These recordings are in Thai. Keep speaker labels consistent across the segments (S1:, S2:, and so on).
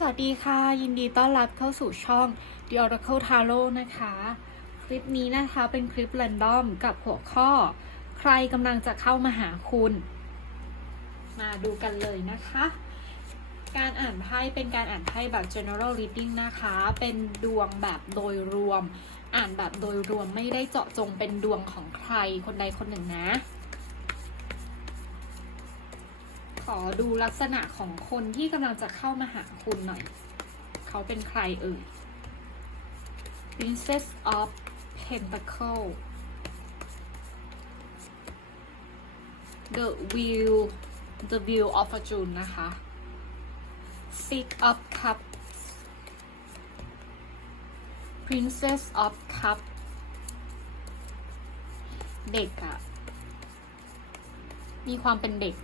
S1: สวัสดีค่ะ ยินดีต้อนรับเข้าสู่ช่อง The Oracle Tarot นะคะ คลิปนี้นะคะเป็นคลิป r รนดอมกับหัวข้อ ใครกำลังจะเข้ามาหาคุณ มาดูกันเลยนะคะ การอ่านไพ่เป็นการอ่านไพ่แบบ general reading นะคะ เป็นดวงแบบโดยรวม อ่านแบบโดยรวมไม่ได้เจาะจงเป็นดวงของใครคนใดคนหนึ่งนะ ข อดูลักษณะของคนที่กำลังจะเข้ามาหาคุณหน่อย เขาเป็นใครเอ่ย Princess of Pentacle The View The View of Fortune นะคะ Six of Cups Princess of Cups เด็กอะมีความเป็นเด็ก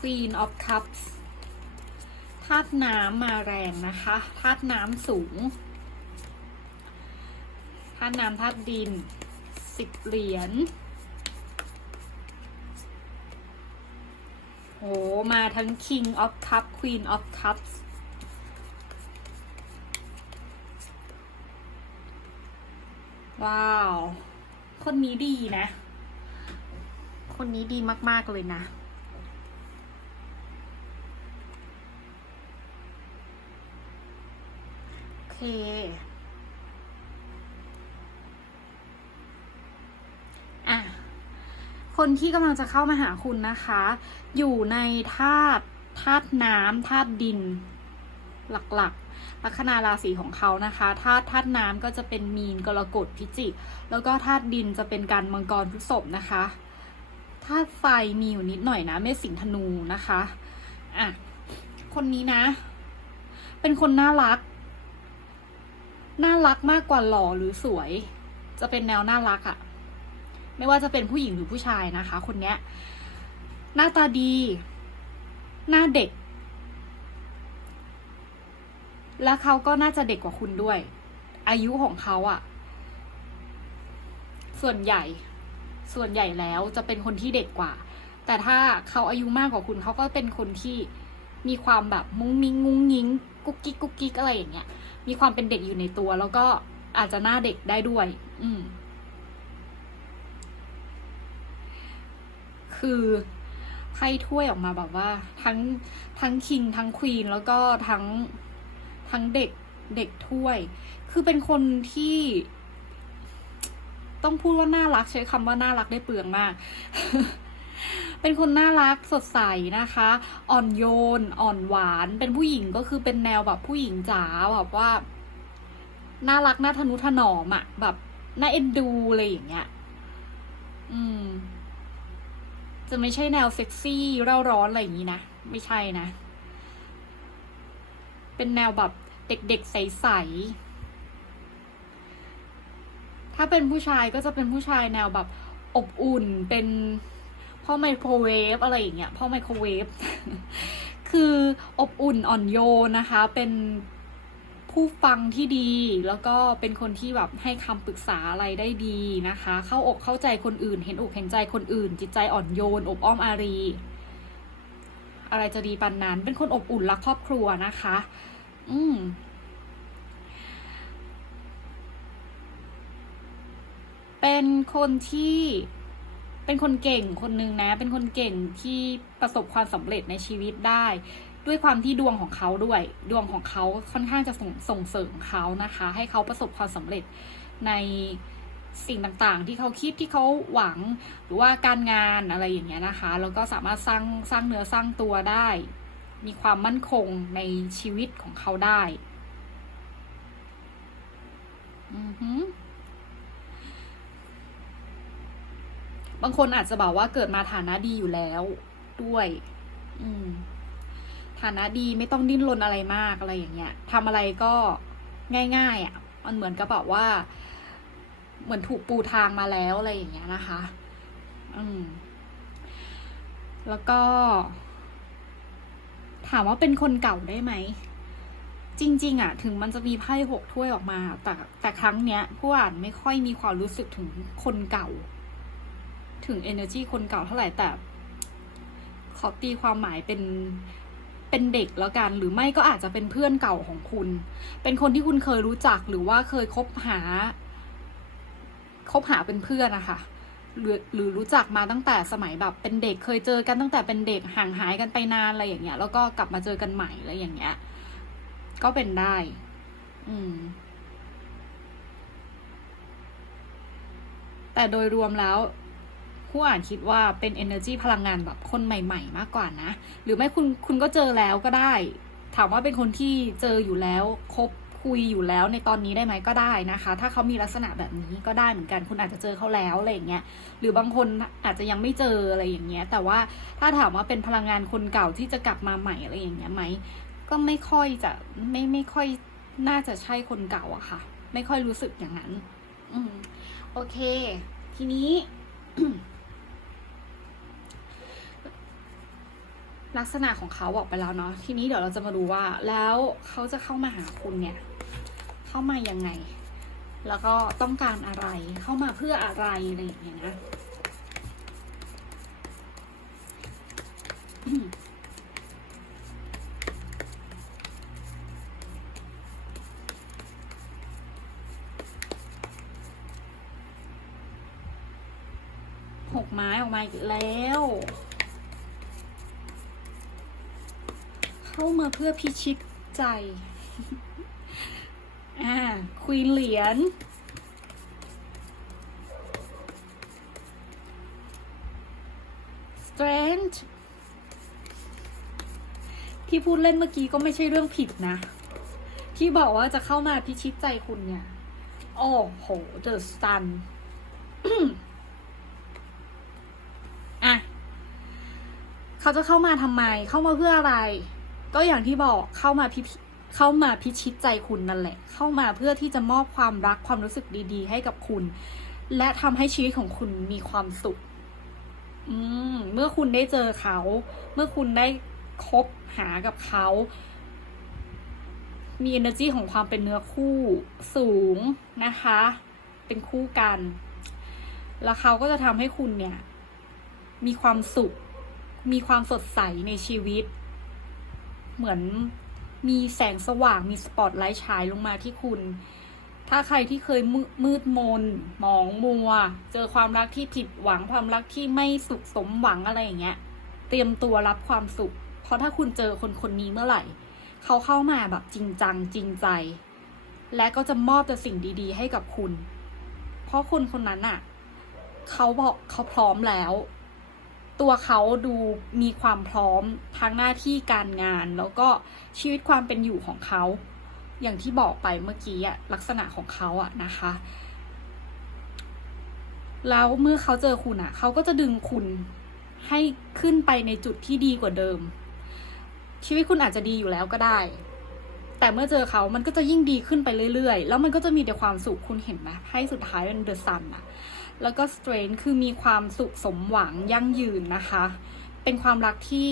S1: Queen of Cups ธาตุน้ำมาแรงนะคะ ธาตุน้ำสูง ธาตุน้ำธาตุดินสิบเหรียญ โห มาทั้ง King of Cups Queen of Cups ว้าว คนนี้ดีนะ คนนี้ดีมาก ๆ เลยนะ โอ เค อะ คนที่กำลังจะเข้ามาหาคุณนะคะ อยู่ในธาตุธาตุน้ำธาตุดิน หลักๆ ลัคนาราศีของเขานะคะธาตุธาตุน้ำก็จะเป็นมีนกรกฎพิจิกแล้วก็ธาตุดินจะเป็นการมังกรพฤษภนะคะธาตุไฟมีอยู่นิดหน่อยนะเมษสิงห์ธนูนะคะอะคนนี้นะ เป็นคนน่ารัก น่ารักมากกว่าหล่อหรือสวย จะเป็นแนวน่ารักอะไม่ว่าจะเป็นผู้หญิงหรือผู้ชายนะคะ คนเนี้ย หน้าตาดี หน้าเด็ก และเขาก็น่าจะเด็กกว่าคุณด้วย อายุของเขาอะส่วนใหญ่ ส่วนใหญ่แล้วจะเป็นคนที่เด็กกว่า แต่ถ้าเขาอายุมากกว่าคุณเขาก็เป็นคนที่มีความแบบมุ้งมิ้งงุ้งยิงกุ๊กกิ๊กกุ๊กกิ๊กอะไรอย่างเงี้ย มีความเป็นเด็กอยู่ในตัว แล้วก็อาจจะหน้าเด็กได้ด้วย อืม คือไพ่ถ้วยออกมาแบบว่า ทั้งทั้งคิงทั้งควีนแล้วก็ทั้งทั้งเด็กเด็กถ้วย คือเป็นคนที่ ต้องพูดว่าน่ารักใช้คำว่าน่ารักได้เปลืองมาก เป็นคนน่ารักสดใสนะคะ อ่อนโยน อ่อนหวาน เป็นผู้หญิงก็คือเป็นแนวแบบผู้หญิงจ๋าแบบว่า น่ารักน่าทนุถนอมอะแบบน่าเอ็นดูอะไรอย่างเงี้ย อืม จะไม่ใช่แนวเซ็กซี่เร่าร้อนอะไรอย่างนี้นะ ไม่ใช่นะ เป็นแนวแบบเด็กๆใสๆ ถ้าเป็นผู้ชายก็จะเป็นผู้ชายแนวแบบอบอุ่นเป็น พ่อไมโครเวฟอะไรอย่างเงี้ยพ่อไมโครเวฟคืออบอุ่นอ่อนโยนนะคะ เป็นผู้ฟังที่ดี แล้วก็เป็นคนที่แบบให้คำปรึกษาอะไรได้ดีนะคะ เข้าอกเข้าใจคนอื่น เห็นอกเห็นใจคนอื่น จิตใจอ่อนโยน อบอ้อมอารี อะไรจะดีปันนั้น เป็นคนอบอุ่นรักครอบครัวนะคะ อืมเป็นคนที่ เป็นคนเก่งคนหนึ่งนะ เป็นคนเก่งที่ประสบความสำเร็จในชีวิตได้ ด้วยความที่ดวงของเขาด้วย ดวงของเขาค่อนข้างจะส่งส่งเสริมเขานะคะ ให้เขาประสบความสำเร็จในสิ่งต่างๆ ที่เขาคิดที่เขาหวังหรือว่าการงานอะไรอย่างเงี้ยนะคะ แล้วก็สามารถสร้างสร้างเนื้อสร้างตัวได้ มีความมั่นคงในชีวิตของเขาได้ อือหือ บางคนอาจจะบอกว่าเกิดมาฐานะดีอยู่แล้วด้วย อืม ฐานะดีไม่ต้องดิ้นรนอะไรมากอะไรอย่างเงี้ยทำอะไรก็ง่าย ๆอะ มันเหมือนกับแบบว่า เหมือนถูกปูทางมาแล้วอะไรอย่างเงี้ยนะคะ อืม แล้วก็ ถามว่าเป็นคนเก่าได้ไหมจริง ๆอะถึงมันจะมีไพ่หกถ้วยออกมา แต่แต่ครั้งเนี้ยผู้อ่านไม่ค่อยมีความรู้สึกถึงคนเก่า ถึง energy คนเก่าเท่าไหร่แต่ ขอตีความหมายเป็นเป็นเด็กแล้วกัน หรือไม่ก็อาจจะเป็นเพื่อนเก่าของคุณ เป็นคนที่คุณเคยรู้จักหรือว่าเคยคบหา คบหาเป็นเพื่อนนะคะหรือหรือรู้จักมาตั้งแต่สมัยแบบเป็นเด็กเคยเจอกันตั้งแต่เป็นเด็กห่างหายกันไปนานอะไรอย่างเงี้ย แล้วก็กลับมาเจอกันใหม่อะไรอย่างเงี้ย ก็เป็นได้ อืม แต่โดยรวมแล้ว ผู้อ่านคิดว่าเป็น energy พลังงานแบบคนใหม่ ๆ มากกว่านะ หรือไม่คุณคุณก็เจอแล้วก็ได้ ถามว่าเป็นคนที่เจออยู่แล้วคบคุยอยู่แล้วในตอนนี้ได้ไหมก็ได้นะคะ ถ้าเขามีลักษณะแบบนี้ก็ได้เหมือนกันคุณอาจจะเจอเขาแล้วอะไรอย่างเงี้ยหรือบางคนอาจจะยังไม่เจออะไรอย่างเงี้ยแต่ว่าถ้าถามว่าเป็นพลังงานคนเก่าที่จะกลับมาใหม่อะไรอย่างเงี้ยไหมก็ไม่ค่อยจะไม่ไม่ค่อยน่าจะใช่คนเก่าอะค่ะ ไม่ค่อยรู้สึกอย่างนั้น อืมโอเค ทีนี้ ลักษณะของเขาบอกไปแล้วเนาะทีนี้เดี๋ยวเราจะมาดูว่า แล้วเขาจะเข้ามาหาคุณเนี่ย เข้ามายังไง แล้วก็ต้องการอะไรเข้ามาเพื่ออะไรอะไรอย่างเงี้ยนะหกไม้ออกมาอีกแล้ว เข้ามาเพื่อพิชิตใจ อ่าควีนเหรียญ strength ที่พูดเล่นเมื่อกี้ก็ไม่ใช่เรื่องผิดนะ ที่บอกว่าจะเข้ามาพิชิตใจคุณเนี่ย โอ้โห the sun อะเขาจะเข้ามาทำไม เข้ามาเพื่ออะไร ก็อย่างที่บอกเข้ามาพิเข้ามาพิชิตใจคุณนั่นแหละ เข้ามาเพื่อที่จะมอบความรักความรู้สึกดีๆ ให้กับคุณ และทำให้ชีวิตของคุณมีความสุขอืมเมื่อคุณได้เจอเขา เมื่อคุณได้คบหากับเขา มี energy ของความเป็นเนื้อคู่สูงนะคะ เป็นคู่กัน แล้วเขาก็จะทำให้คุณเนี่ย มีความสุข มีความสดใสในชีวิต เหมือนมีแสงสว่างมีสปอตไลท์ฉายลงมาที่คุณ ถ้าใครที่เคยมมืดมนหมองมัว เจอความรักที่ผิดหวังความรักที่ไม่สุขสมหวังอะไรอย่างเงี้ย เตรียมตัวรับความสุข เพราะถ้าคุณเจอคนคนนี้เมื่อไหร่ เขาเข้ามาแบบจริงจังจริงใจ และก็จะมอบแต่สิ่งดี ๆ ให้กับคุณ เพราะคนคนนั้นอะเขาบอกเขาพร้อมแล้ว ตัวเขาดูมีความพร้อมทางหน้าที่การงาน แล้วก็ชีวิตความเป็นอยู่ของเขา อย่างที่บอกไปเมื่อกี้อะลักษณะของเขาอะนะคะ แล้วเมื่อเขาเจอคุณอะเขาก็จะดึงคุณให้ขึ้นไปในจุดที่ดีกว่าเดิม ชีวิตคุณอาจจะดีอยู่แล้วก็ได้ แต่เมื่อเจอเขามันก็จะยิ่งดีขึ้นไปเรื่อยๆ แล้วมันก็จะมีแต่ความสุขคุณเห็นไหมไพ่สุดท้ายเป็นเดอะซันอะ แล้วก็ strength คือมีความสุขสมหวังยั่งยืนนะคะ เป็นความรักที่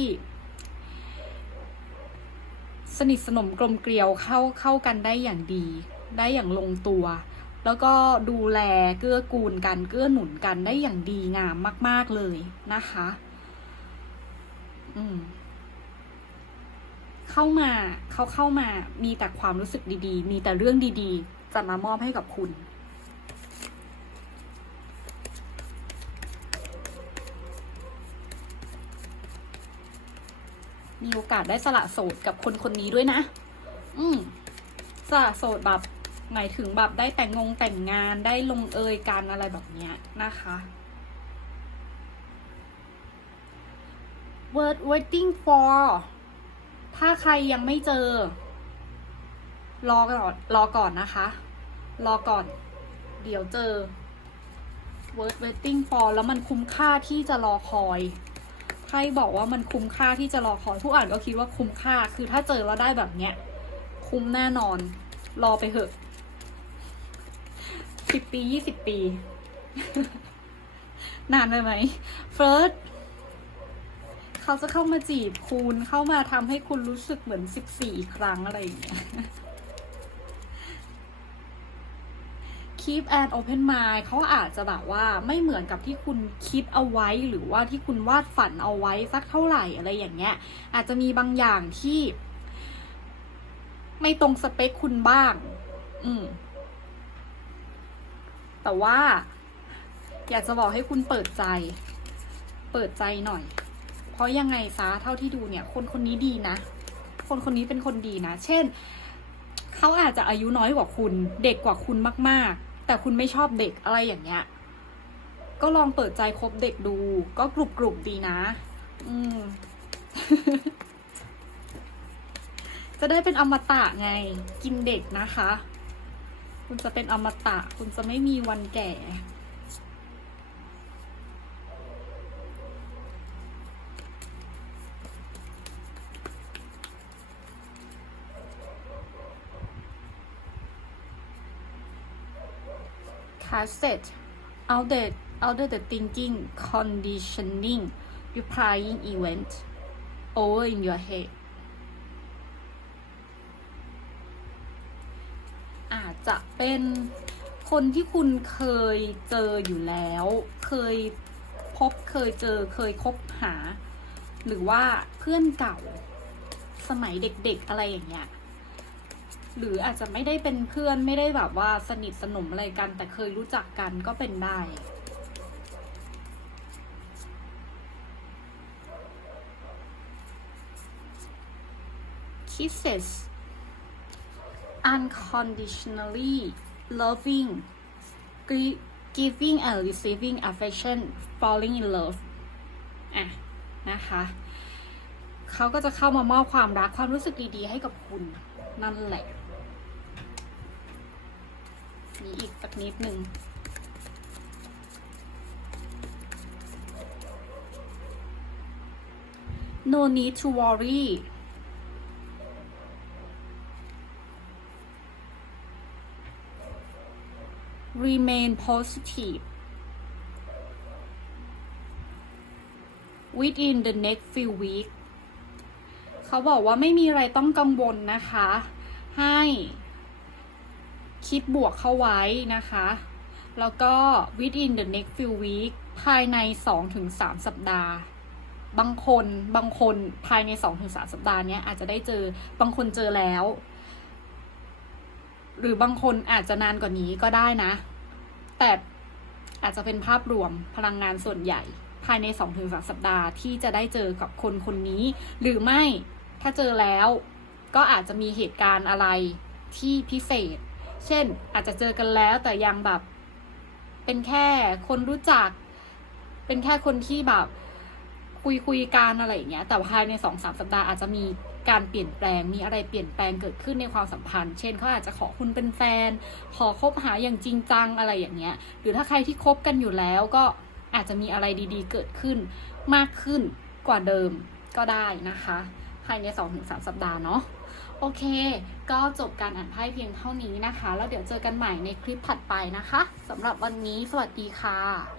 S1: สนิทสนมกลมเกลียวเข้าเข้ากันได้อย่างดี ได้อย่างลงตัว แล้วก็ดูแลเกื้อกูลกันเกื้อหนุนกันได้อย่างดีงามมาก ๆเลยนะคะ อืมเข้ามาเขาเข้ามามีแต่ความรู้สึกดีๆ มีแต่เรื่องดีๆ จะมามอบให้กับคุณ มีโอกาสได้สละโสดกับคนคนนี้ด้วยนะ อืมสละโสดแบบหมายถึงแบบได้แต่งงแต่งงานได้ลงเอยกันอะไรแบบเนี้ยนะคะ word waiting for ถ้าใครยังไม่เจอ รอก่อนรอก่อนนะคะ รอก่อน เดี๋ยวเจอ word waiting for แล้วมันคุ้มค่าที่จะรอคอย ใครบอกว่ามันคุ้มค่าที่จะรอคอยผู้อ่านก็คิดว่าคุ้มค่า คือถ้าเจอแล้วได้แบบเนี้ย คุ้มแน่นอน รอไปเถอะสิบปียี่สิบปี นานไปไหมเฟิร์สเขาจะเข้ามาจีบคุณเข้ามาทำให้คุณรู้สึกเหมือนสิบสี่ครั้งอะไรอย่างเงี้ย คิ keep an open mind เขาอาจจะแบบว่าไม่เหมือนกับที่คุณคิดเอาไว้ หรือว่าที่คุณวาดฝันเอาไว้สักเท่าไหร่อะไรอย่างเงี้ย อาจจะมีบางอย่างที่ ไม่ตรงสเปคคุณบ้าง อืม แต่ว่า อยากจะบอกให้คุณเปิดใจ เปิดใจหน่อย เพราะยังไงซะเท่าที่ดูเนี่ย คนคนนี้ดีนะ คนคนนี้เป็นคนดีนะ เช่นเขาอาจจะอายุน้อยกว่าคุณ เด็กกว่าคุณมาก ๆ แต่คุณไม่ชอบเด็กอะไรอย่างเงี้ย ก็ลองเปิดใจคบเด็กดู ก็กรุบกรุบดีนะ อืม จะได้เป็นอมตะไง กินเด็กนะคะ คุณจะเป็นอมตะ คุณจะไม่มีวันแก่ cassette out the out the thinking conditioning replying event over in your head อาจจะเป็นคนที่คุณเคยเจออยู่แล้ว เคยพบเคยเจอเคยคบหา หรือว่าเพื่อนเก่าสมัยเด็กๆอะไรอย่างเงี้ย หรืออาจจะไม่ได้เป็นเพื่อนไม่ได้แบบว่าสนิทสนมอะไรกัน แต่เคยรู้จักกันก็เป็นได้ kisses unconditionally loving gi- giving and receiving affection falling in love อะ นะคะ เขาก็จะเข้ามามอบความรักความรู้สึกดีๆ ให้กับคุณนั่นแหละ มีอีกสักนิดหนึ่ง no need to worry remain positive within the next few weeks เขาบอกว่าไม่มีอะไรต้องกังวลนะคะ ให้ คิดบวกเข้าไว้นะคะ แล้วก็ within the next few week ภายใน 2-3 สัปดาห์ บางคนบางคนภายใน 2-3 สัปดาห์เนี้ยอาจจะได้เจอบางคนเจอแล้ว หรือบางคนอาจจะนานกว่านี้ก็ได้นะ แต่อาจจะเป็นภาพรวมพลังงานส่วนใหญ่ ภายใน 2-3 สัปดาห์ที่จะได้เจอกับคนคนนี้ หรือไม่ถ้าเจอแล้วก็อาจจะมีเหตุการณ์อะไรที่พิเศษ เช่นอาจจะเจอกันแล้วแต่ยังแบบ เป็นแค่คนรู้จัก เป็นแค่คนที่แบบ คุยคุยกันอะไรอย่างเงี้ย แต่ภายในสองสามสัปดาห์อาจจะมีการเปลี่ยนแปลงมีอะไรเปลี่ยนแปลงเกิดขึ้นในความสัมพันธ์ เช่นเขาอาจจะขอคุณเป็นแฟน ขอคบหาอย่างจริงจังอะไรอย่างเงี้ย หรือถ้าใครที่คบกันอยู่แล้วก็อาจจะมีอะไรดีๆ เกิดขึ้นมากขึ้นกว่าเดิมก็ได้นะคะ ภายใน 2-3 สัปดาห์เนาะ โอเค ก็จบการอ่านไพ่เพียงเท่านี้นะคะ แล้วเดี๋ยวเจอกันใหม่ในคลิปถัดไปนะคะสำหรับวันนี้สวัสดีค่ะ